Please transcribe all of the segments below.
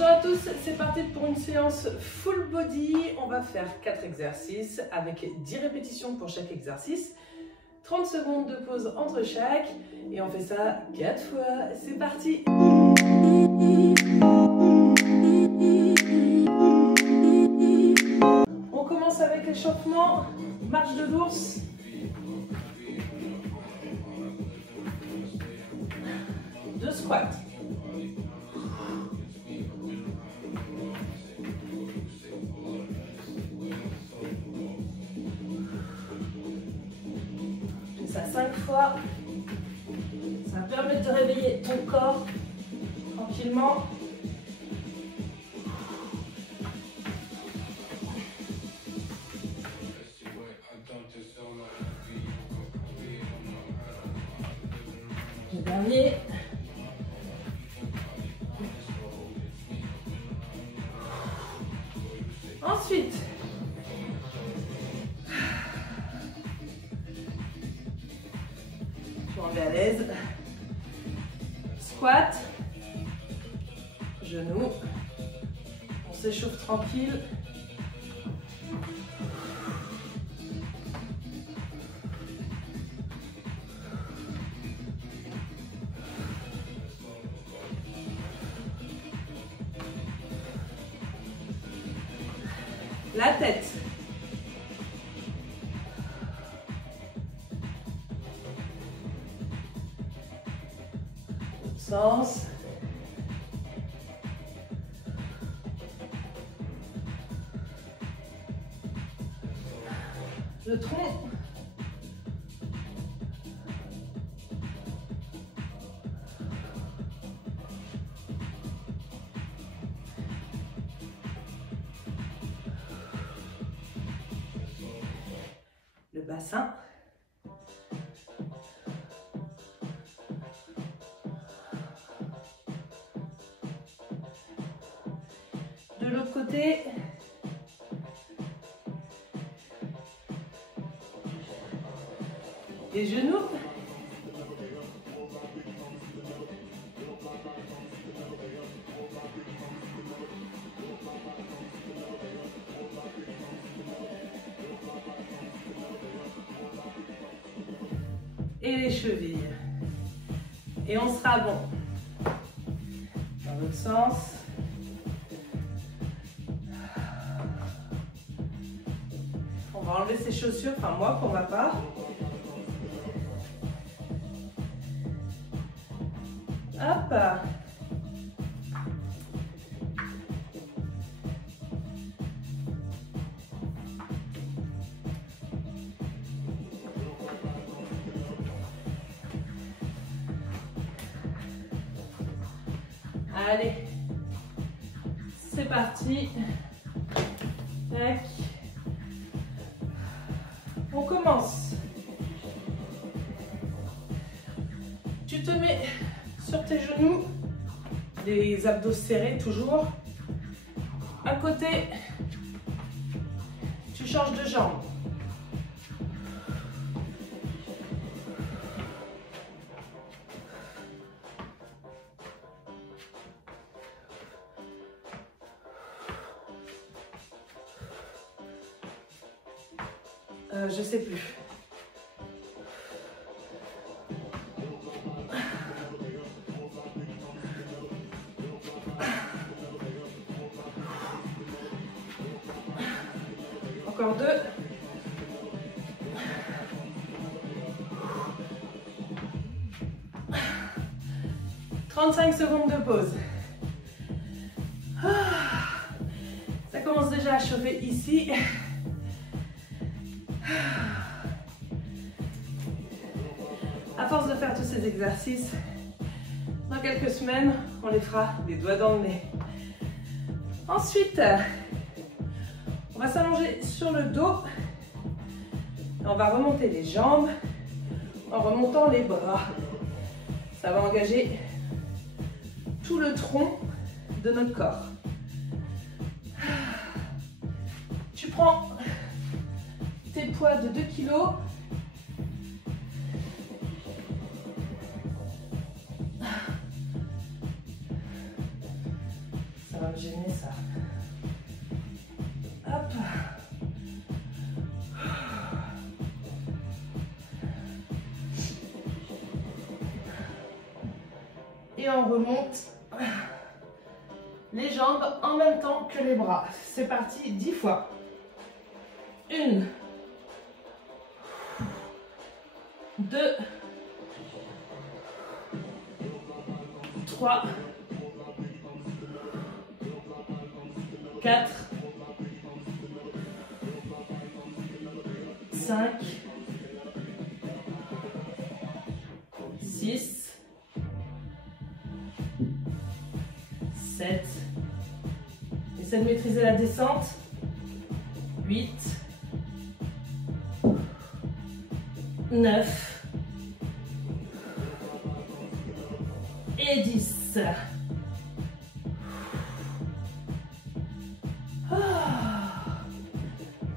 Bonjour à tous, c'est parti pour une séance full body. On va faire 4 exercices avec 10 répétitions pour chaque exercice. 30 secondes de pause entre chaque et on fait ça 4 fois. C'est parti! On commence avec l'échauffement, marche de l'ours. Deux squats. Ça 5 fois, ça va permettre de réveiller ton corps tranquillement. Le dernier. Ensuite, on est à l'aise. Squat, genoux, on s'échauffe tranquille. La tête. L'autre sens. Le tronc. Le bassin. De l'autre côté. Les genoux. Et les chevilles. Et on sera bon. Dans l'autre sens. On va enlever ses chaussures, enfin moi pour ma part. Hop. Allez, c'est parti. Tac. On commence. Tu te mets sur tes genoux, les abdos serrés toujours. À côté, tu changes de jambe. Je sais plus. Encore 2. « 35 secondes de pause. Ça commence déjà à chauffer ici. À force de faire tous ces exercices, dans quelques semaines, on les fera les doigts dans le nez. Ensuite, on va s'allonger sur le dos. Et on va remonter les jambes en remontant les bras. Ça va engager tout le tronc de notre corps. Tu prends tes poids de 2 kg. Ça va me gêner ça. Hop. Et on remonte les jambes en même temps que les bras. C'est parti, 10 fois. 1, 2, 3, 4, 5, 6, 7, essaie de maîtriser la descente, 8, 9 et 10.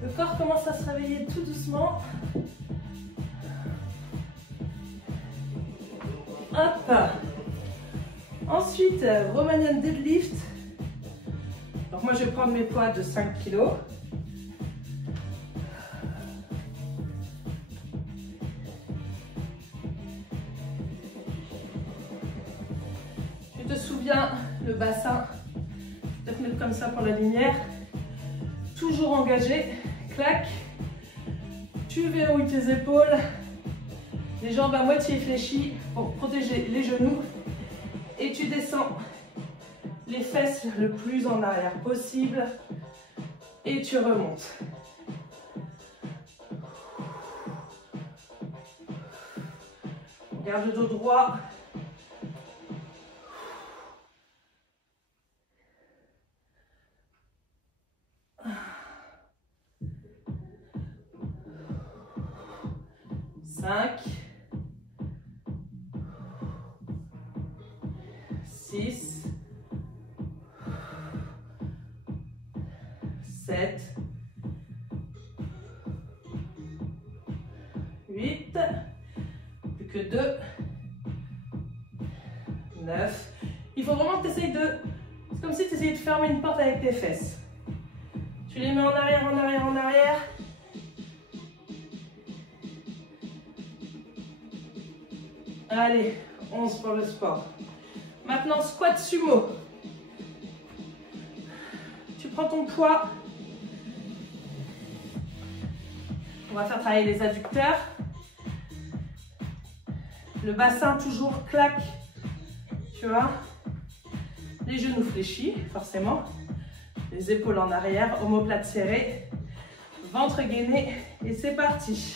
Le corps commence à se réveiller tout doucement. Hop. Ensuite, Romanian deadlift. Donc moi, je vais prendre mes poids de 5 kg. Tu te souviens, le bassin, je vais te mettre comme ça pour la lumière. Toujours engagé, clac. Tu verrouilles tes épaules, les jambes à moitié fléchies pour protéger les genoux. Et tu descends les fesses le plus en arrière possible. Et tu remontes. Garde le dos droit. Cinq. 6, 7, 8, plus que 2, 9. Il faut vraiment que tu essayes de... C'est comme si tu essayais de fermer une porte avec tes fesses. Tu les mets en arrière, en arrière, en arrière. Allez, 11 pour le sport. Maintenant, squat sumo. Tu prends ton poids. On va faire travailler les adducteurs. Le bassin toujours claque. Tu vois. Les genoux fléchis, forcément. Les épaules en arrière, omoplate serrée. Ventre gainé. Et c'est parti.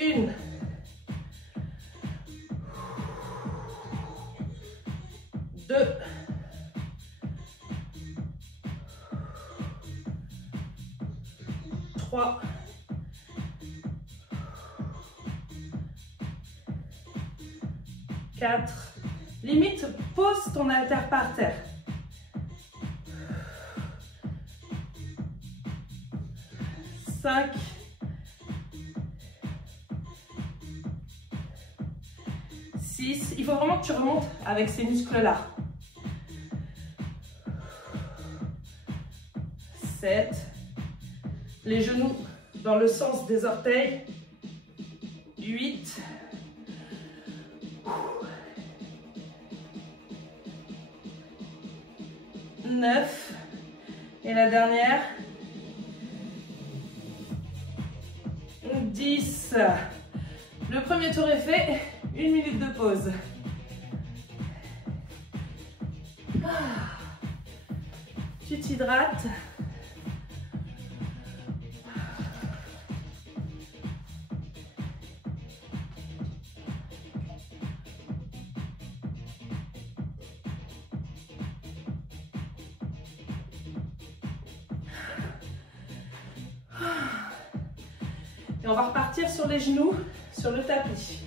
1. 2, 3, 4, limite pose ton haltère par terre. 5, 6, il faut vraiment que tu remontes avec ces muscles-là. 7, les genoux dans le sens des orteils. 8, 9, et la dernière, 10. Le premier tour est fait, 1 minute de pause. Tu t'hydrates. Et on va repartir sur les genoux, sur le tapis.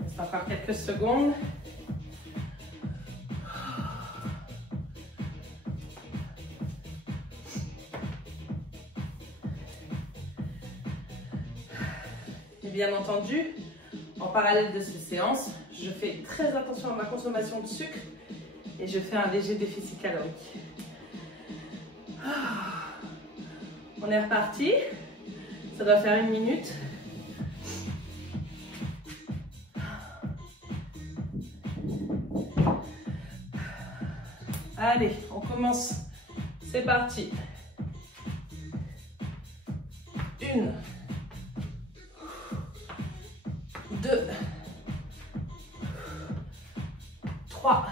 Reste encore quelques secondes. Bien entendu, en parallèle de ces séances, je fais très attention à ma consommation de sucre et je fais un léger déficit calorique. On est reparti. Ça doit faire 1 minute. Allez, on commence. C'est parti. 1, 2, 3,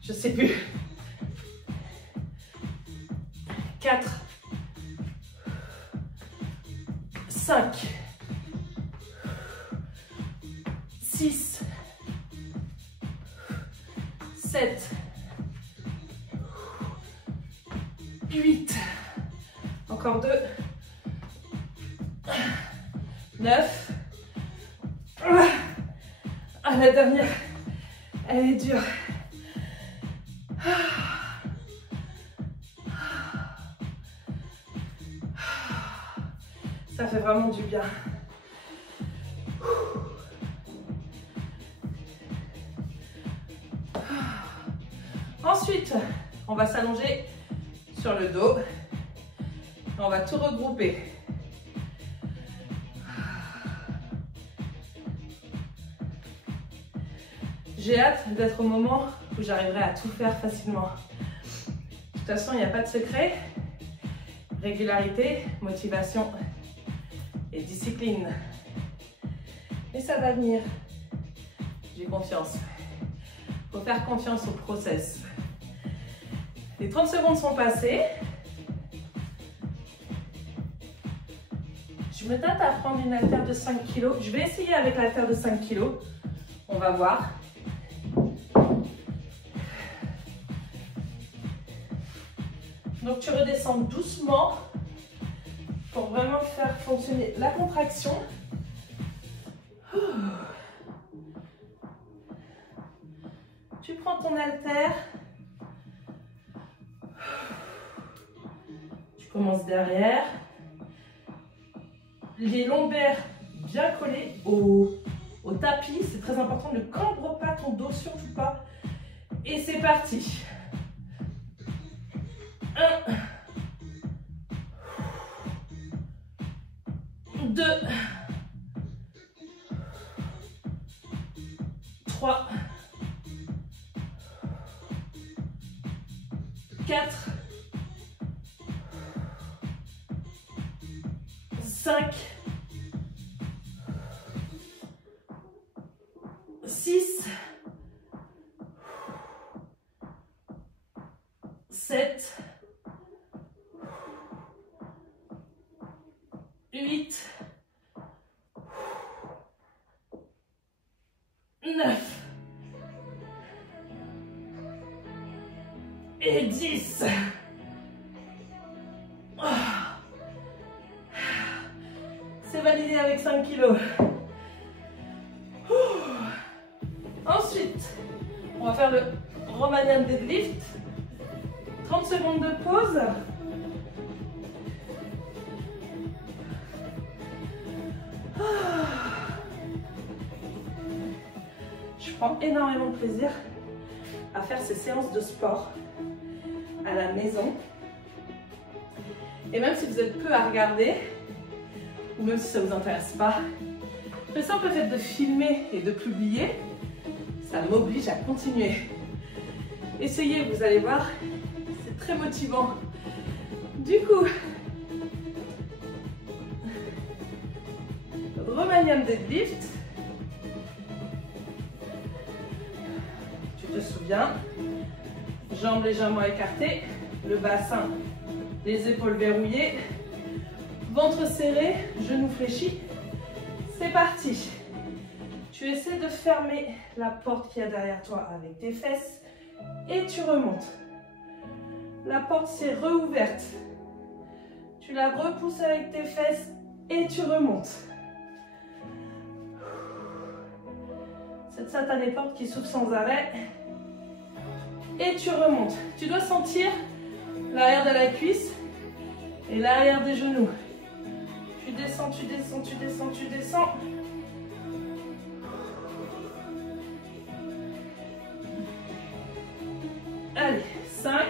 je sais plus. 4, 5, 6, 7, 8, encore 2, 9, ah, la dernière, elle est dure. Ça fait vraiment du bien. Ensuite, on va s'allonger sur le dos. On va tout regrouper. J'ai hâte d'être au moment où j'arriverai à tout faire facilement. De toute façon, il n'y a pas de secret. Régularité, motivation et discipline. Et ça va venir. J'ai confiance. Il faut faire confiance au process. Les 30 secondes sont passées. Je me tâte à prendre une haltère de 5 kg. Je vais essayer avec l'haltère de 5 kg. On va voir. Donc tu redescends doucement pour vraiment faire fonctionner la contraction. Tu prends ton haltère. Tu commences derrière. Les lombaires bien collés au tapis. C'est très important. Ne cambre pas ton dos, surtout pas. Et c'est parti. 1, 2, 3, 4, 5, 6, 7, 8, 9 et 10. C'est validé avec 5 kilos. Ensuite, on va faire le Romanian deadlift. 30 secondes de pause. Je prends énormément de plaisir à faire ces séances de sport à la maison. Et même si vous êtes peu à regarder, ou même si ça ne vous intéresse pas, le simple fait de filmer et de publier, ça m'oblige à continuer. Essayez, vous allez voir, c'est très motivant. Du coup, Romanian deadlift. Tu te souviens, jambes légèrement écartées, le bassin, les épaules verrouillées, ventre serré, genoux fléchis. C'est parti. Tu essaies de fermer la porte qu'il y a derrière toi avec tes fesses et tu remontes. La porte s'est reouverte. Tu la repousses avec tes fesses et tu remontes. Cette satanée porte qui s'ouvre sans arrêt. Et tu remontes. Tu dois sentir l'arrière de la cuisse et l'arrière des genoux. Tu Tu descends, tu descends, tu descends, tu descends. Allez, 5.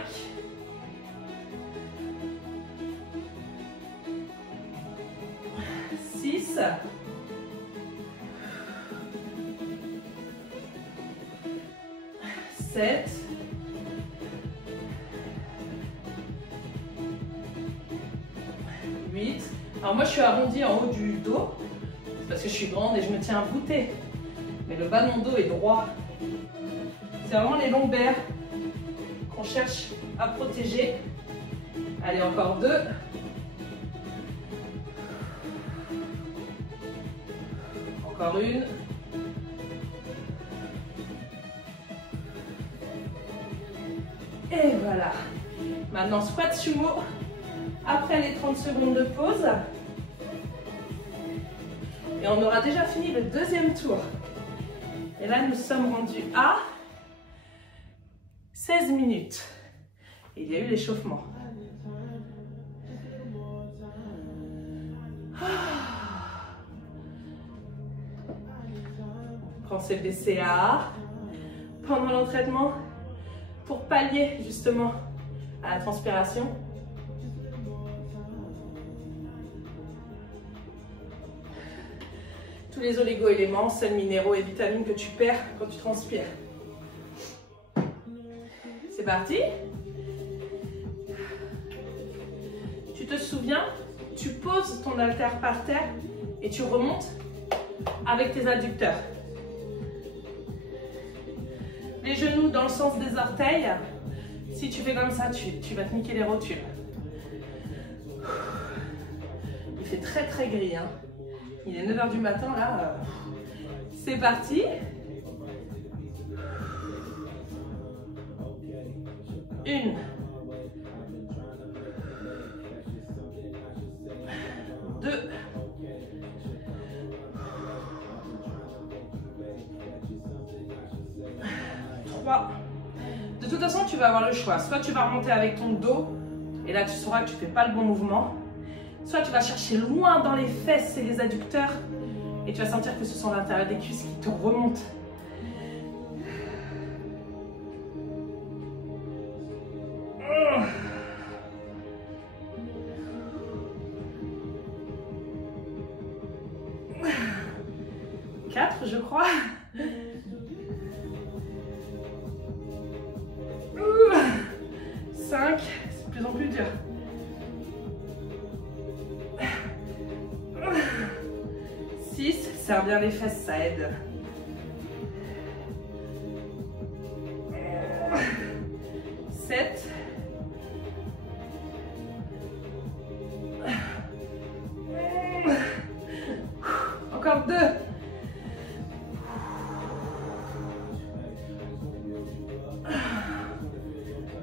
6. 7. 8. Alors moi je suis arrondie en haut du dos, c'est parce que je suis grande et je me tiens voûtée. Mais le bas de mon dos est droit. C'est vraiment les lombaires qu'on cherche à protéger. Allez, encore 2. Encore une. Et voilà. Maintenant, squat sumo. Après les 30 secondes de pause. Et on aura déjà fini le deuxième tour. Et là, nous sommes rendus à 16 minutes. Et il y a eu l'échauffement. Prends ces BCA pendant l'entraînement pour pallier justement à la transpiration. Tous les oligo-éléments, sels minéraux et vitamines que tu perds quand tu transpires. C'est parti. Tu te souviens, tu poses ton haltère par terre et tu remontes avec tes adducteurs. Les genoux dans le sens des orteils. Si tu fais comme ça, tu vas te niquer les rotules. Il fait très très gris, hein. Il est 9 h du matin là. C'est parti. 1. 2. 3. De toute façon, tu vas avoir le choix. Soit tu vas remonter avec ton dos, et là tu sauras que tu ne fais pas le bon mouvement. Soit tu vas chercher loin dans les fesses et les adducteurs, et tu vas sentir que ce sont l'intérieur des cuisses qui te remontent. Je crois. 5, c'est de plus en plus dur. 6, serre bien les fesses, ça aide. 7. 2.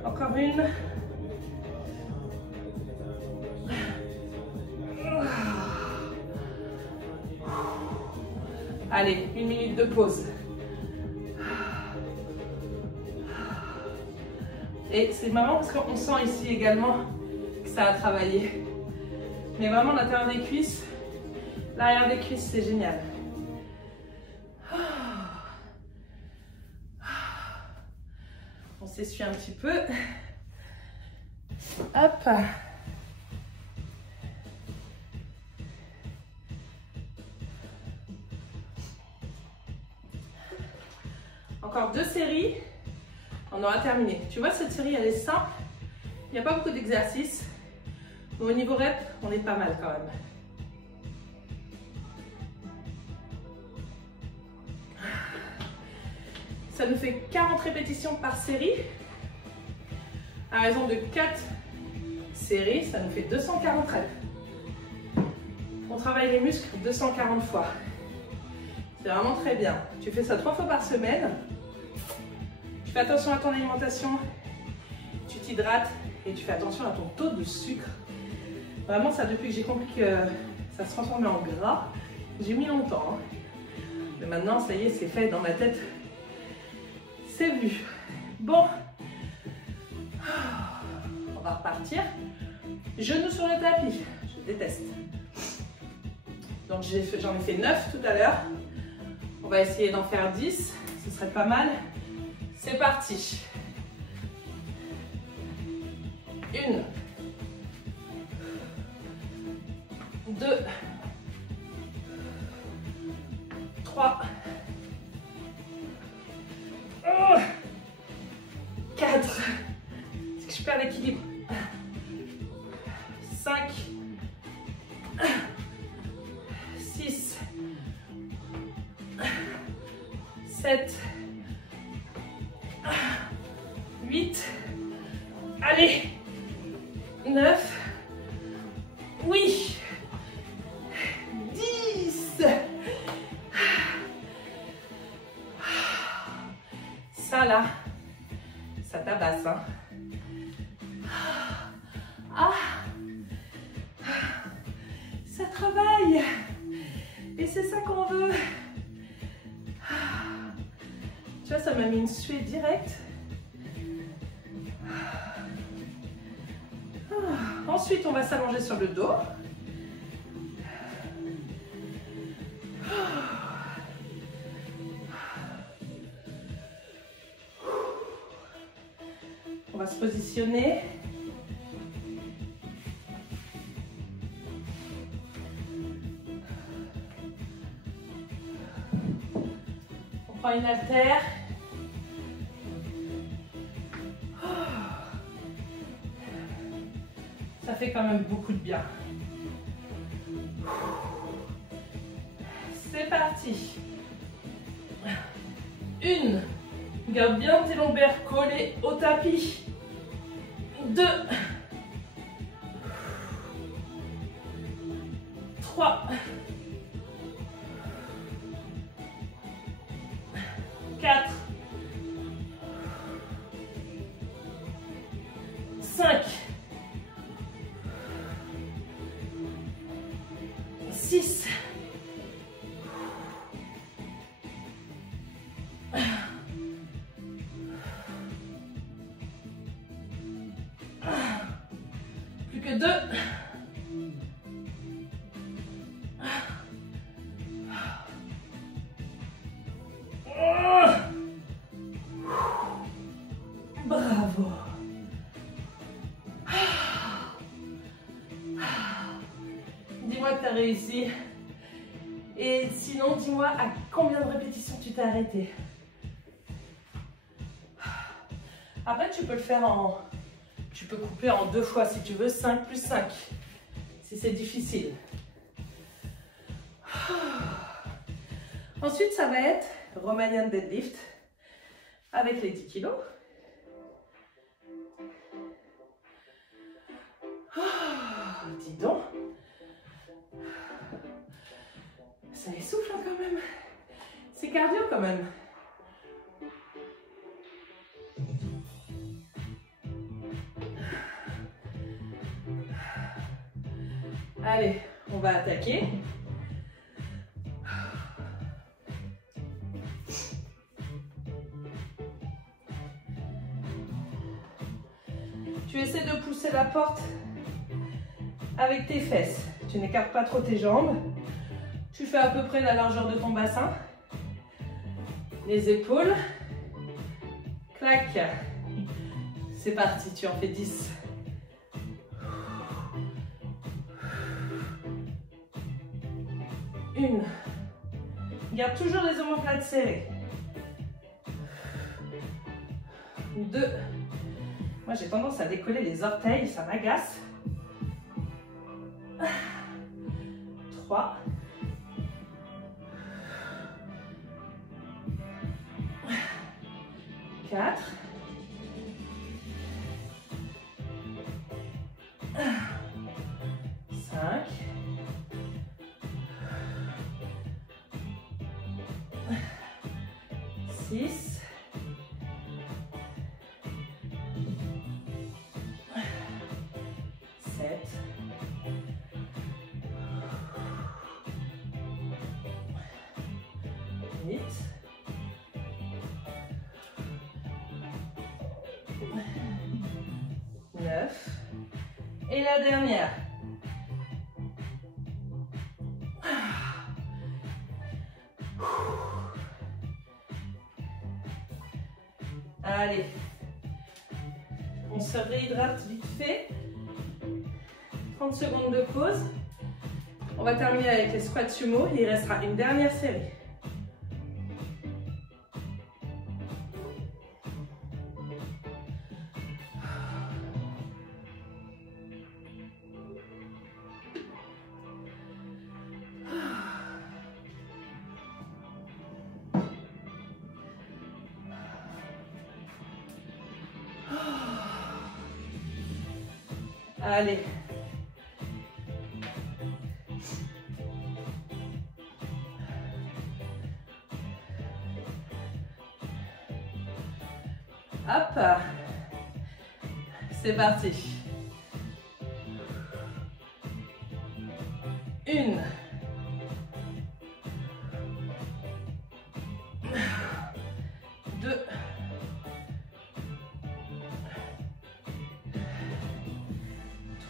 Encore une. Allez, 1 minute de pause. Et c'est marrant parce qu'on sent ici également que ça a travaillé. Mais vraiment l'intérieur des cuisses, l'arrière des cuisses, c'est génial. On s'essuie un petit peu. Hop. Encore 2 séries. On aura terminé. Tu vois, cette série, elle est simple. Il n'y a pas beaucoup d'exercices. Mais au niveau rep, on est pas mal quand même. Ça nous fait 40 répétitions par série. À raison de 4 séries, ça nous fait 240 reps. On travaille les muscles 240 fois. C'est vraiment très bien. Tu fais ça 3 fois par semaine. Tu fais attention à ton alimentation. Tu t'hydrates et tu fais attention à ton taux de sucre. Vraiment, ça, depuis que j'ai compris que ça se transformait en gras, j'ai mis longtemps. Hein. Mais maintenant, ça y est, c'est fait dans ma tête. C'est vu. Bon. On va repartir. Genoux sur le tapis. Je déteste. Donc j'en ai fait 9 tout à l'heure. On va essayer d'en faire 10, ce serait pas mal. C'est parti. 1, 2, 3, 4, est-ce que je perds l'équilibre, 5, 6, 7, 8, allez, 9, oui, 10. Ça là, ça tabasse, hein. Ah, ça travaille. Et c'est ça qu'on veut. Tu vois, ça m'a mis une suée directe. Ensuite, on va s'allonger sur le dos. On va se positionner. On prend une haltère. Ça fait quand même beaucoup de bien. C'est parti. 1. Garde bien tes lombaires collés au tapis. 2. 3. 4. 5. 6. 2. Bravo. Dis-moi que tu as réussi. Et sinon, dis-moi à combien de répétitions tu t'es arrêté. Après, tu peux le faire en... Tu peux couper en 2 fois si tu veux, 5 plus 5, si c'est difficile. Ensuite, ça va être Romanian deadlift avec les 10 kilos. Dis donc. Ça essouffle hein, quand même. C'est cardio quand même. Allez, on va attaquer. Tu essaies de pousser la porte avec tes fesses. Tu n'écartes pas trop tes jambes. Tu fais à peu près la largeur de ton bassin. Les épaules. Clac. C'est parti, tu en fais 10. Une. Garde toujours les omoplates serrées. 2. Moi, j'ai tendance à décoller les orteils, ça m'agace. 3. 4. 5. 6. 7. 8. 9. Et la dernière. Allez. On se réhydrate vite fait. 30 secondes de pause. On va terminer avec les squats sumo et il restera une dernière série. Allez. Hop. C'est parti. 1. 2.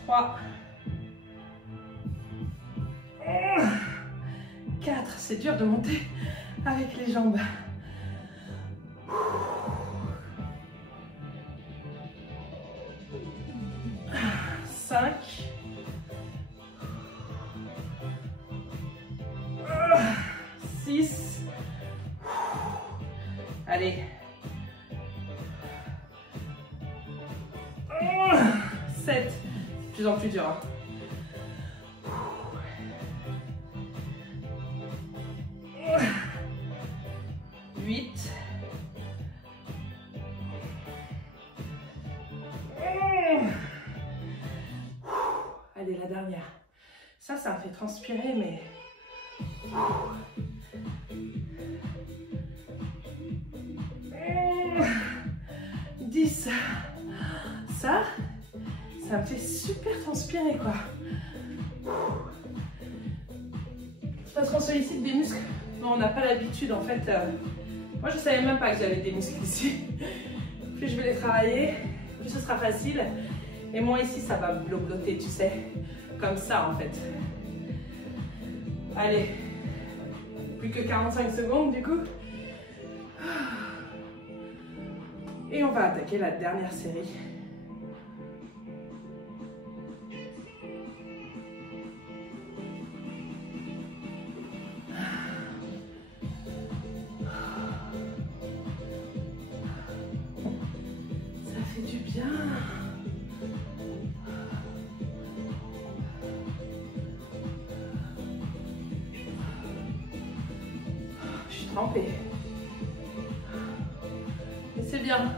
3. 4. C'est dur de monter avec les jambes. 5. 6. Allez. 7. De plus en plus dur. 8. 9. Allez, la dernière. Ça me fait transpirer, mais... 10. Ça me fait super transpirer, quoi. Parce qu'on sollicite des muscles dont on n'a pas l'habitude, en fait. Moi, je ne savais même pas que j'avais des muscles ici. Plus je vais les travailler, plus ce sera facile. Et moi, ici, ça va me blotter, tu sais. Comme ça, en fait. Allez. Plus que 45 secondes, du coup. Et on va attaquer la dernière série. Ça fait du bien. Je suis trempée. Mais c'est bien.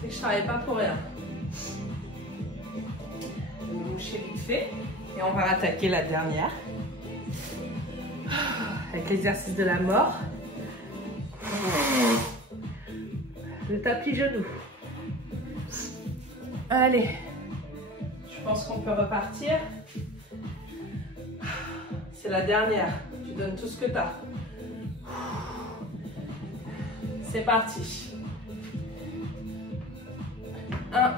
C'est que je ne travaille pas pour rien. Je vais me moucher vite fait. Et on va attaquer la dernière. Avec l'exercice de la mort. Le tapis genou. Allez. Je pense qu'on peut repartir. C'est la dernière. Tu donnes tout ce que tu as. C'est parti. 1,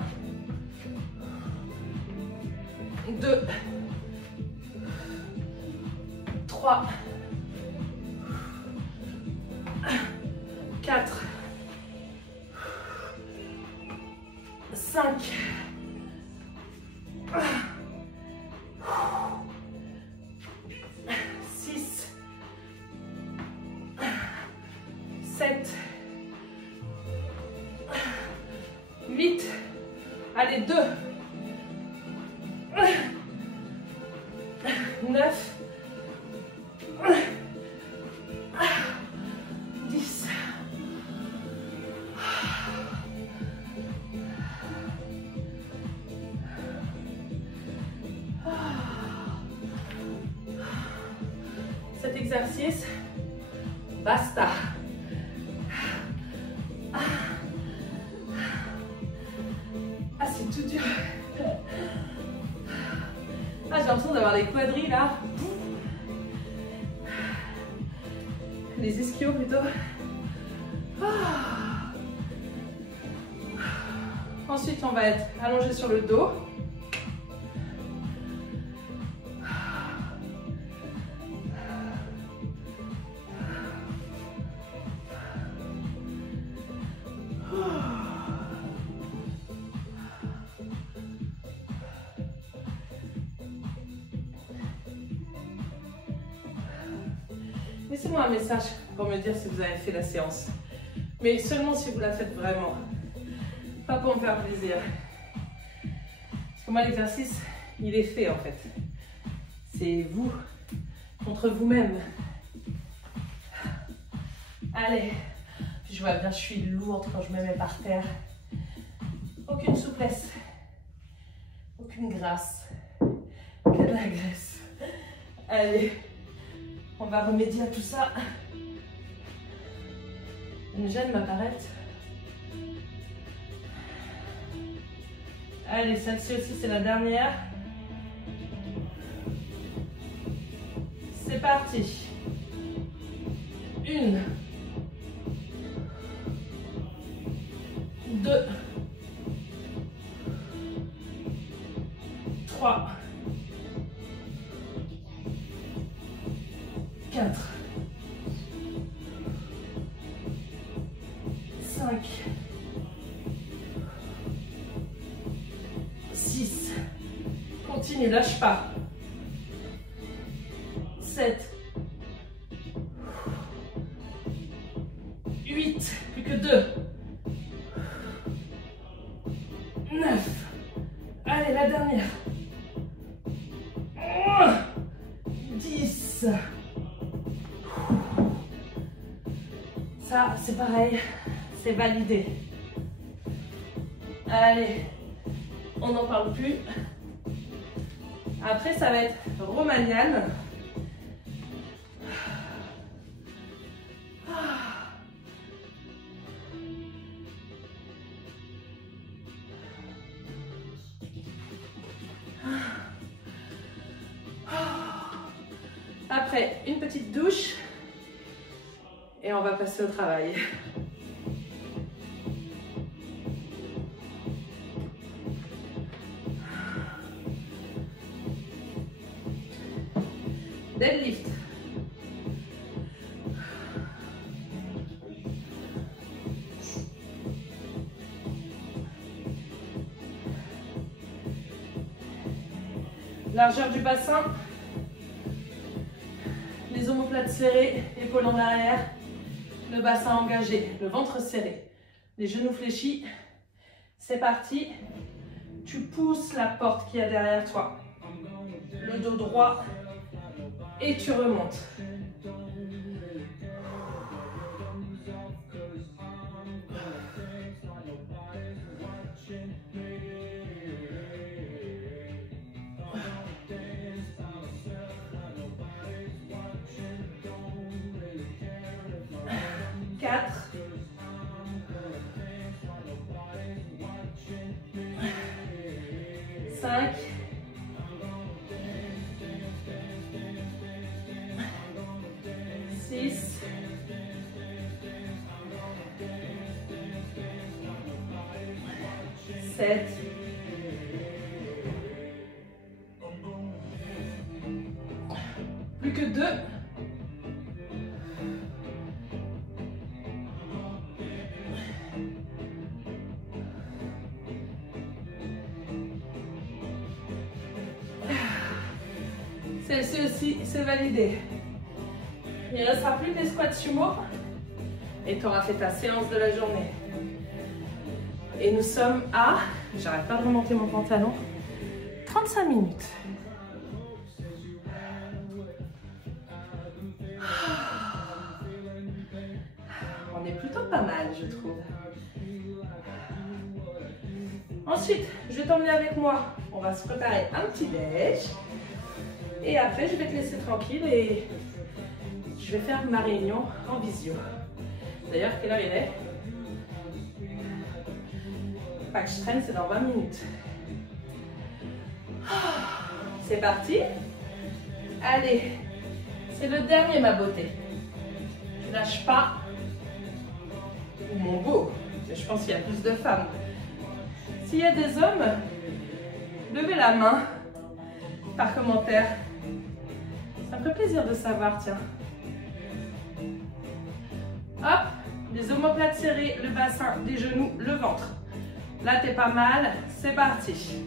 2, 3, 4, 5, 6, 7, 8, allez, 2, 9, 10. Cet exercice, basta. Ah, c'est tout dur. Ah, j'ai l'impression d'avoir les quadris là. Les ischios plutôt. Ah. Ensuite, on va être allongé sur le dos. Laissez-moi un message pour me dire si vous avez fait la séance. Mais seulement si vous la faites vraiment. Pas pour me faire plaisir. Parce que moi, l'exercice, il est fait en fait. C'est vous contre vous-même. Allez. Je vois bien, je suis lourde quand je me mets par terre. Aucune souplesse. Aucune grâce. Que de la graisse. Allez. On va remédier à tout ça. Une gêne m'apparaît. Allez, celle-ci aussi, c'est la dernière. C'est parti. 1, 2, 3, 4, 5, 6, continue, lâche pas. 7, 8, plus que 2, 9, allez la dernière, 10. Ça, c'est pareil, c'est validé. Allez, on n'en parle plus. Après, ça va être Romanian. Après, une petite douche. Et on va passer au travail. Deadlift. Largeur du bassin. Les omoplates serrées, épaules en arrière. Le bassin engagé, le ventre serré, les genoux fléchis. C'est parti. Tu pousses la porte qu'il y a derrière toi. Le dos droit. Et tu remontes. Plus que 2. Celle-ci aussi, c'est validé. Il ne restera plus des squats sumo et tu auras fait ta séance de la journée. Et nous sommes à, j'arrête pas de remonter mon pantalon, 35 minutes. On est plutôt pas mal, je trouve. Ensuite, je vais t'emmener avec moi. On va se préparer un petit déj. Et après, je vais te laisser tranquille et je vais faire ma réunion en visio. D'ailleurs, quelle heure il est? Pas que je traîne, c'est dans 20 minutes. C'est parti. Allez, c'est le dernier, ma beauté. Je lâche pas. Ou mon beau. Je pense qu'il y a plus de femmes. S'il y a des hommes, levez la main par commentaire. Ça me fait plaisir de savoir, tiens. Hop, les omoplates serrées, le bassin, les genoux, le ventre. Là, t'es pas mal. C'est parti.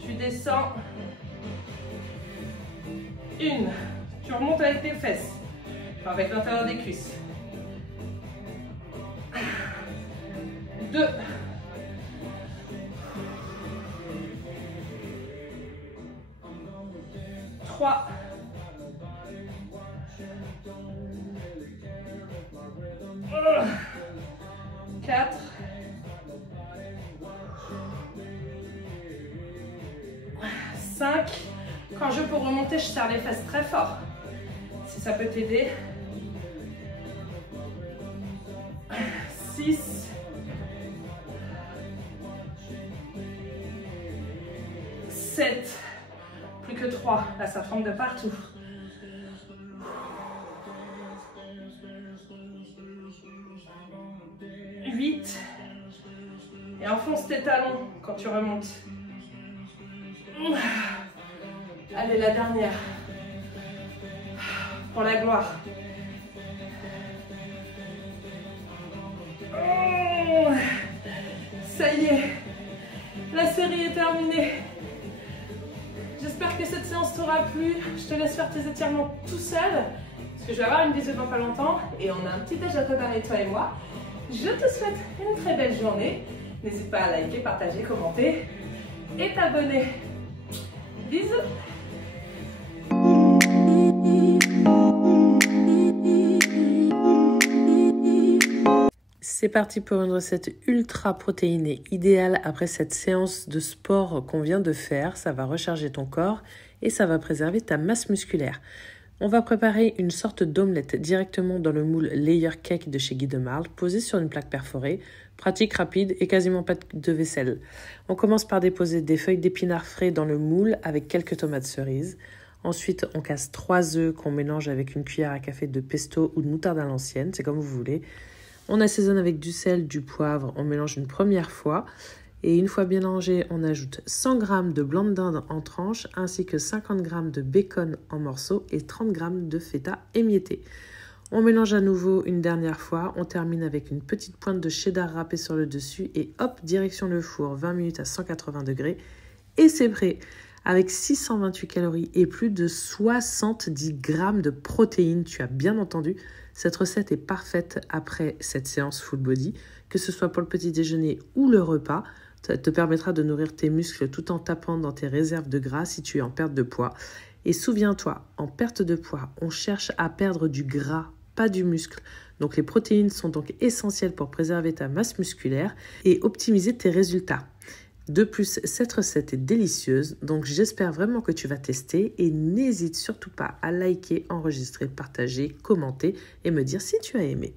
Tu descends. 1. Tu remontes avec tes fesses. avec l'intérieur des cuisses. 2. 3. 4. 5. Quand je peux remonter, je serre les fesses très fort. Si ça peut t'aider. 6. 7. Plus que 3. Là, ça tremble de partout. 8. Et enfonce tes talons quand tu remontes. Allez, la dernière. Pour la gloire. Ça y est. La série est terminée. J'espère que cette séance t'aura plu. Je te laisse faire tes étirements tout seul. Parce que je vais avoir une visite dans pas longtemps. Et on a un petit déj à préparer, toi et moi. Je te souhaite une très belle journée. N'hésite pas à liker, partager, commenter et t'abonner. Bisous. C'est parti pour une recette ultra protéinée, idéale après cette séance de sport qu'on vient de faire. Ça va recharger ton corps et ça va préserver ta masse musculaire. On va préparer une sorte d'omelette directement dans le moule Layer Cake de chez Guy de Marle, posé sur une plaque perforée. Pratique, rapide et quasiment pas de vaisselle. On commence par déposer des feuilles d'épinards frais dans le moule avec quelques tomates cerises. Ensuite, on casse 3 œufs qu'on mélange avec une cuillère à café de pesto ou de moutarde à l'ancienne, c'est comme vous voulez. On assaisonne avec du sel, du poivre, on mélange une première fois. Et une fois bien mélangé, on ajoute 100 g de blanc de dinde en tranches, ainsi que 50 g de bacon en morceaux et 30 g de feta émietté. On mélange à nouveau une dernière fois, on termine avec une petite pointe de cheddar râpée sur le dessus et hop, direction le four, 20 minutes à 180 degrés. Et c'est prêt! Avec 628 calories et plus de 70 grammes de protéines, tu as bien entendu. Cette recette est parfaite après cette séance full body, que ce soit pour le petit déjeuner ou le repas. Ça te permettra de nourrir tes muscles tout en tapant dans tes réserves de gras si tu es en perte de poids. Et souviens-toi, en perte de poids, on cherche à perdre du gras, pas du muscle. Donc les protéines sont donc essentielles pour préserver ta masse musculaire et optimiser tes résultats. De plus, cette recette est délicieuse, donc j'espère vraiment que tu vas tester et n'hésite surtout pas à liker, enregistrer, partager, commenter et me dire si tu as aimé.